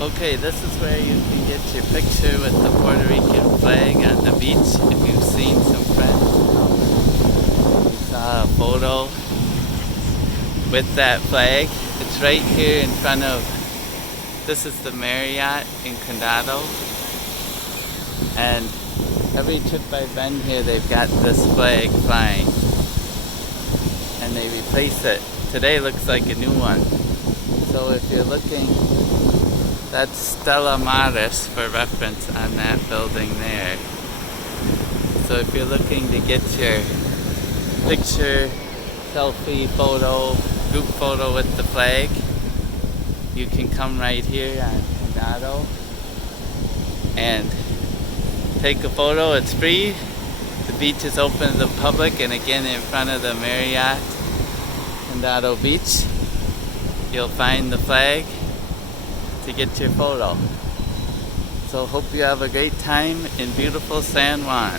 Okay, this is where you can get your picture with the Puerto Rican flag on the beach. If you've seen some friends, you saw a photo with that flag. It's right here in front of, this is the Marriott in Condado. And every trip I've been here, they've got this flag flying. And they replace it. Today looks like a new one. So if you're looking, that's Stella Maris for reference on that building there. So if you're looking to get your picture, selfie, photo, group photo with the flag, you can come right here on Condado and take a photo. It's free. The beach is open to the public, and again in front of the Marriott Condado Beach, you'll find the flag to get your photo. So hope you have a great time in beautiful San Juan.